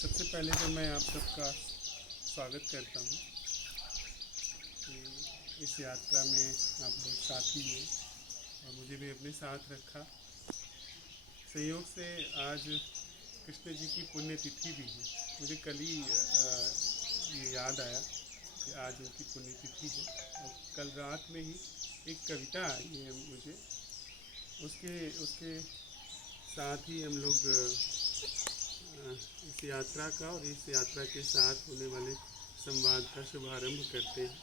सबसे पहले तो मैं आप सबका स्वागत करता हूँ कि इस यात्रा में आप लोग साथी हैं और मुझे भी अपने साथ रखा। संयोग से आज कृष्ण जी की पुण्यतिथि भी है। मुझे कल ही ये याद आया कि आज उनकी पुण्यतिथि है और कल रात में ही एक कविता आई है मुझे, उसके साथ ही हम लोग इस यात्रा का और इस यात्रा के साथ होने वाले संवाद का शुभारंभ करते हैं।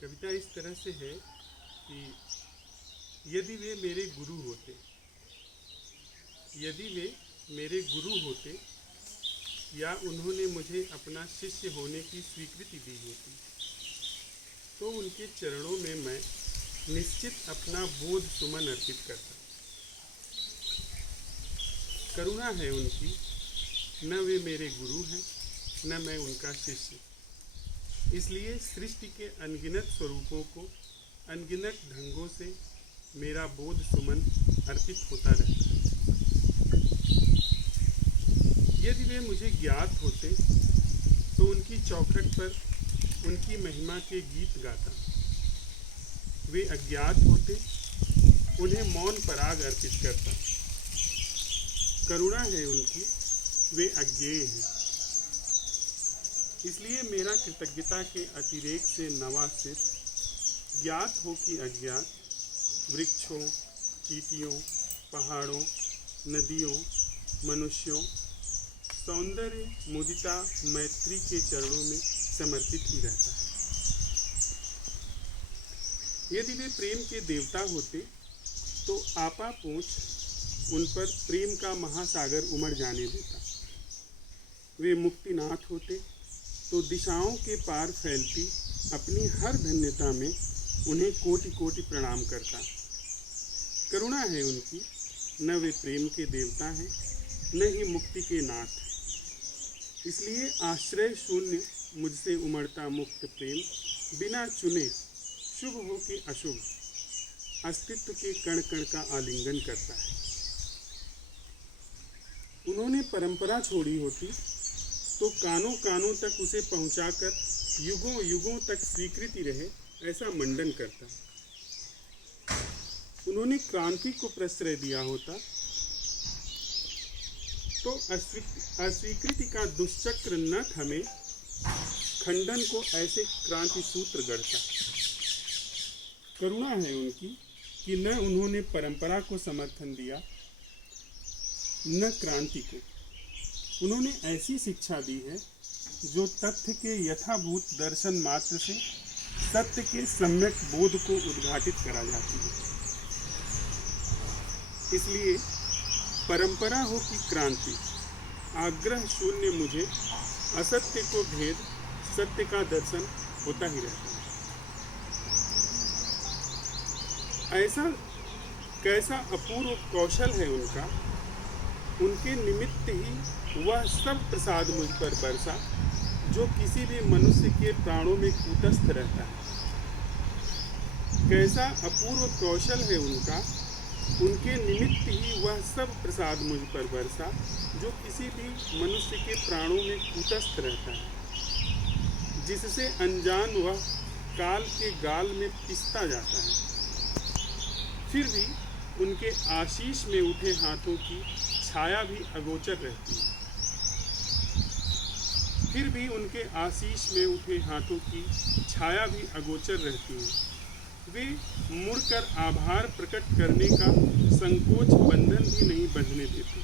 कविता इस तरह से है कि यदि वे मेरे गुरु होते, यदि वे मेरे गुरु होते या उन्होंने मुझे अपना शिष्य होने की स्वीकृति दी होती तो उनके चरणों में मैं निश्चित अपना बोध सुमन अर्पित करता। करुणा है उनकी, न वे मेरे गुरु हैं न मैं उनका शिष्य, इसलिए सृष्टि के अनगिनत स्वरूपों को अनगिनत ढंगों से मेरा बोध सुमन अर्पित होता रहता है। यदि वे मुझे ज्ञात होते तो उनकी चौखट पर उनकी महिमा के गीत गाता। वे अज्ञात होते उन्हें मौन पराग अर्पित करता। करुणा है उनकी, वे अज्ञेय हैं, इसलिए मेरा कृतज्ञता के अतिरेक से नवा सिर ज्ञात हो कि अज्ञात वृक्षों, चींटियों, पहाड़ों, नदियों, मनुष्यों, सौंदर्य, मुदिता, मैत्री के चरणों में समर्पित ही रहता है। यदि वे प्रेम के देवता होते तो आपा पूछ उन पर प्रेम का महासागर उमड़ जाने देता। वे मुक्तिनाथ होते तो दिशाओं के पार फैलती अपनी हर धन्यता में उन्हें कोटि कोटि प्रणाम करता। करुणा है उनकी, न वे प्रेम के देवता हैं न ही मुक्ति के नाथ, इसलिए आश्रय शून्य मुझसे उमड़ता मुक्त प्रेम बिना चुने शुभ हो कि अशुभ अस्तित्व के कण कण का आलिंगन करता है। उन्होंने परंपरा छोड़ी होती तो कानों कानों तक उसे पहुंचाकर युगों युगों तक स्वीकृति रहे ऐसा मंडन करता है। उन्होंने क्रांति को प्रश्रय दिया होता तो अस्वीकृति का दुष्चक्र न थमे खंडन को ऐसे क्रांति सूत्र गढ़ता। करुणा है उनकी कि न उन्होंने परंपरा को समर्थन दिया न क्रांति को। उन्होंने ऐसी शिक्षा दी है जो तथ्य के यथाभूत दर्शन मात्र से सत्य के सम्यक बोध को उद्घाटित करा जाती है। इसलिए परंपरा हो कि क्रांति, आग्रह शून्य मुझे असत्य को भेद सत्य का दर्शन होता ही रहता है। ऐसा कैसा अपूर्व कौशल है उनका, उनके निमित्त ही वह सब प्रसाद मुझ पर बरसा जो किसी भी मनुष्य के प्राणों में कूटस्थ रहता है। कैसा अपूर्व कौशल है उनका, उनके निमित्त ही वह सब प्रसाद मुझ पर बरसा जो किसी भी मनुष्य के प्राणों में कूटस्थ रहता है, जिससे अनजान वह काल के गाल में पिसता जाता है। फिर भी उनके आशीष में उठे हाथों की छाया भी अगोचर रहती है। फिर भी उनके आशीष में उठे हाथों की छाया भी अगोचर रहती है। वे मुड़कर आभार प्रकट करने का संकोच बंधन भी नहीं बंधने देते।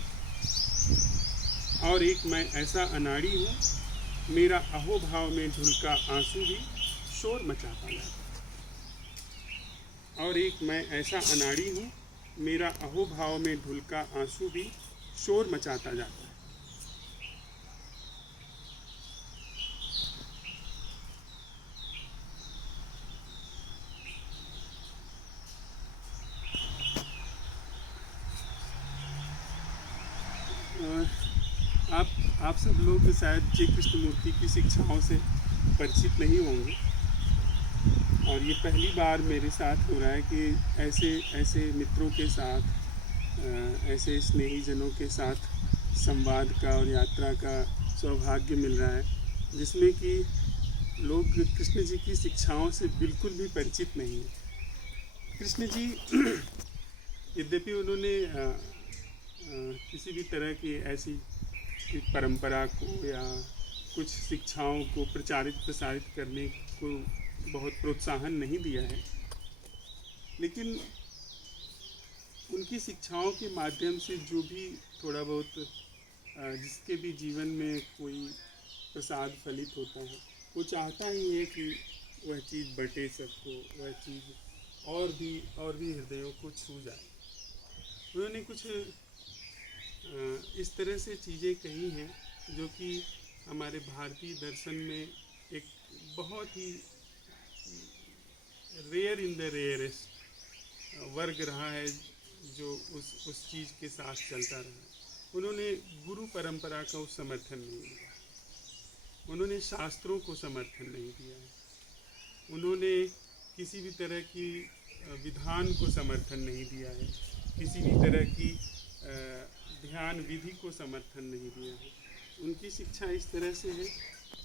और एक मैं ऐसा अनाड़ी हूँ, मेरा अहोभाव में ढुलका आंसू भी शोर मचाता जाता। और एक मैं ऐसा अनाड़ी हूँ, मेरा अहोभाव में ढुलका आंसू भी शोर मचाता जाता है। आप सब लोग शायद श्री कृष्णमूर्ति की शिक्षाओं से परिचित नहीं होंगे और ये पहली बार मेरे साथ हो रहा है कि ऐसे मित्रों के साथ ऐसे स्नेही जनों के साथ संवाद का और यात्रा का सौभाग्य मिल रहा है, जिसमें कि लोग कृष्ण जी की शिक्षाओं से बिल्कुल भी परिचित नहीं हैं। कृष्ण जी यद्यपि उन्होंने किसी भी तरह की ऐसी परंपरा को या कुछ शिक्षाओं को प्रचारित प्रसारित करने को बहुत प्रोत्साहन नहीं दिया है, लेकिन उनकी शिक्षाओं के माध्यम से जो भी थोड़ा बहुत जिसके भी जीवन में कोई प्रसाद फलित होता है, वो चाहता ही है कि वह चीज़ बटे सबको, वह चीज़ और भी हृदयों को छू जाए। उन्होंने कुछ इस तरह से चीज़ें कही हैं जो कि हमारे भारतीय दर्शन में एक बहुत ही रेयर इन द रेयरेस्ट वर्ग रहा है, जो उस चीज़ के साथ चलता रहा। उन्होंने गुरु परंपरा का उस समर्थन नहीं दिया, उन्होंने शास्त्रों को समर्थन नहीं दिया है, उन्होंने किसी भी तरह की विधान को समर्थन नहीं दिया है, किसी भी तरह की ध्यान विधि को समर्थन नहीं दिया है। उनकी शिक्षा इस तरह से है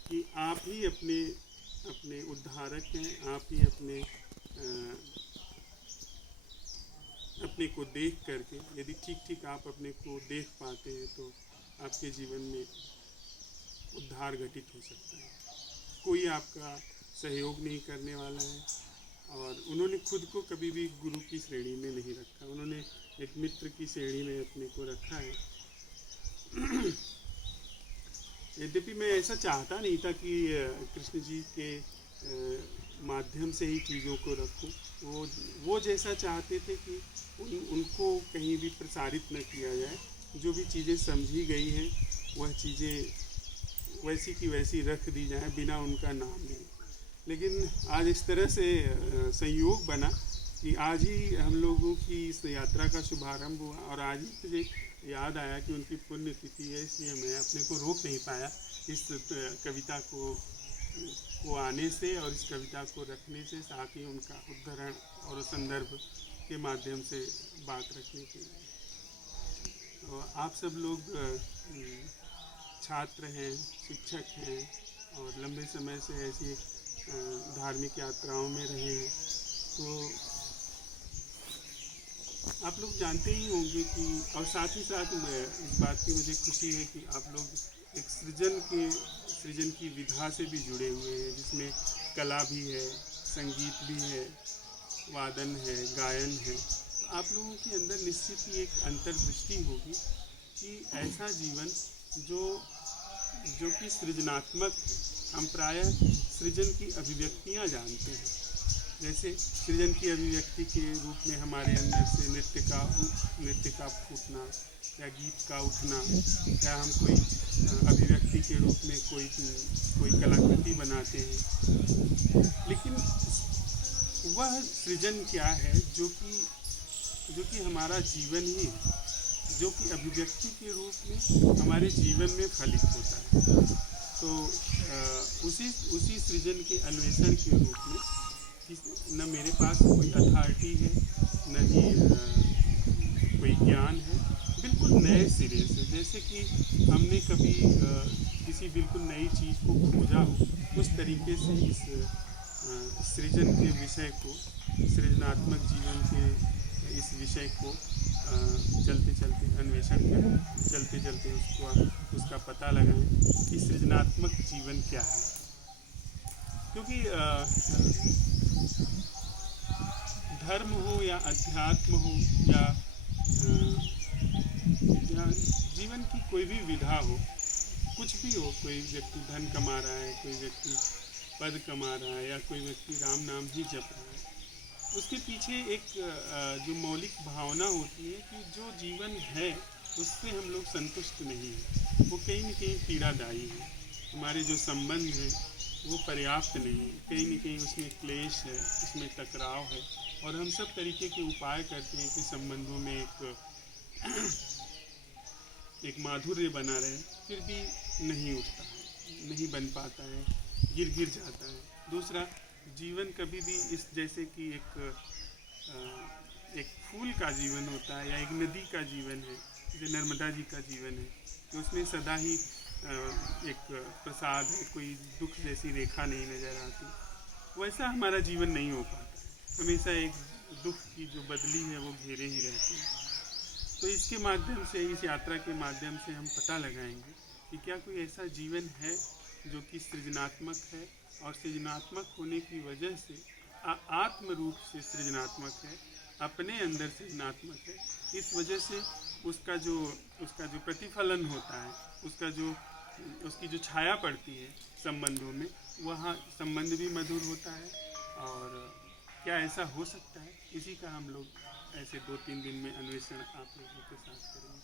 कि आप ही अपने उद्धारक हैं, आप ही अपने को देख करके, यदि ठीक ठीक आप अपने को देख पाते हैं तो आपके जीवन में उद्धार घटित हो सकता है। कोई आपका सहयोग नहीं करने वाला है। और उन्होंने खुद को कभी भी गुरु की श्रेणी में नहीं रखा, उन्होंने एक मित्र की श्रेणी में अपने को रखा है। यद्यपि मैं ऐसा चाहता नहीं था कि कृष्ण जी के माध्यम से ही चीज़ों को रखूं, वो जैसा चाहते थे कि उनको कहीं भी प्रसारित न किया जाए। जो भी चीज़ें समझी गई हैं वह चीज़ें वैसी की वैसी रख दी जाए बिना उनका नाम लिए। लेकिन आज इस तरह से संयोग बना कि आज ही हम लोगों की इस यात्रा का शुभारंभ हुआ, और आज ही मुझे याद आया कि उनकी पुण्यतिथि है, इसलिए मैं अपने को रोक नहीं पाया इस कविता को आने से और इस कविता को रखने से, साथ ही उनका उद्धरण और संदर्भ के माध्यम से बात रखने के लिए। तो आप सब लोग छात्र हैं, शिक्षक हैं और लंबे समय से ऐसी धार्मिक यात्राओं में रहे हैं, तो आप लोग जानते ही होंगे कि, और साथ ही साथ इस बात की मुझे खुशी है कि आप लोग एक सृजन की विधा से भी जुड़े हुए हैं, जिसमें कला भी है, संगीत भी है, वादन है, गायन है। तो आप लोगों के अंदर निश्चित ही एक अंतर्दृष्टि होगी कि ऐसा जीवन जो कि सृजनात्मक है। हम प्रायः सृजन की अभिव्यक्तियाँ जानते हैं, जैसे सृजन की अभिव्यक्ति के रूप में हमारे अंदर से नृत्य का फूटना या गीत का उठना, या हम कोई अभिव्यक्ति के रूप में कोई कलाकृति बनाते हैं। लेकिन वह सृजन क्या है जो कि हमारा जीवन ही है, जो कि अभिव्यक्ति के रूप में हमारे जीवन में फलित होता है। तो उसी सृजन के अन्वेषण के रूप में न मेरे पास कोई अथॉरिटी है, न ही कोई ज्ञान है, बिल्कुल नए सिरे से, जैसे कि हमने कभी किसी बिल्कुल नई चीज़ को खोजा हो, उस तरीके से इस सृजन के विषय को, सृजनात्मक जीवन के इस विषय को चलते चलते अन्वेषण करें, चलते चलते उसका पता लगाएं कि सृजनात्मक जीवन क्या है। क्योंकि धर्म हो या अध्यात्म हो या जीवन की कोई भी विधा हो, कुछ भी हो, कोई व्यक्ति धन कमा रहा है, कोई व्यक्ति पद कमा रहा है, या कोई व्यक्ति राम नाम ही जप रहा है, उसके पीछे एक जो मौलिक भावना होती है कि जो जीवन है उससे हम लोग संतुष्ट नहीं हैं, वो कहीं न कहीं पीड़ादायी है। हमारे जो संबंध हैं वो पर्याप्त नहीं है, कहीं न कहीं उसमें क्लेश है, उसमें टकराव है, और हम सब तरीके के उपाय करते हैं कि संबंधों में एक माधुर्य बना रहे, फिर भी नहीं उठता है, नहीं बन पाता है, गिर जाता है। दूसरा, जीवन कभी भी इस जैसे कि एक फूल का जीवन होता है या एक नदी का जीवन है, जैसे नर्मदा जी का जीवन है, तो उसमें सदा ही एक प्रसाद है, कोई दुख जैसी रेखा नहीं नज़र आती। वैसा हमारा जीवन नहीं हो पाता है, हमेशा एक दुख की जो बदली है वो घेरे ही रहती है। तो इसके माध्यम से, इस यात्रा के माध्यम से हम पता लगाएंगे कि क्या कोई ऐसा जीवन है जो कि सृजनात्मक है, और सृजनात्मक होने की वजह से आत्म रूप से सृजनात्मक है, अपने अंदर सृजनात्मक है। इस वजह से उसका जो प्रतिफलन होता है, उसकी जो छाया पड़ती है संबंधों में, वह संबंध भी मधुर होता है। और क्या ऐसा हो सकता है, इसी का हम लोग ऐसे 2-3 दिन में अन्वेषण आप लोगों के साथ करेंगे।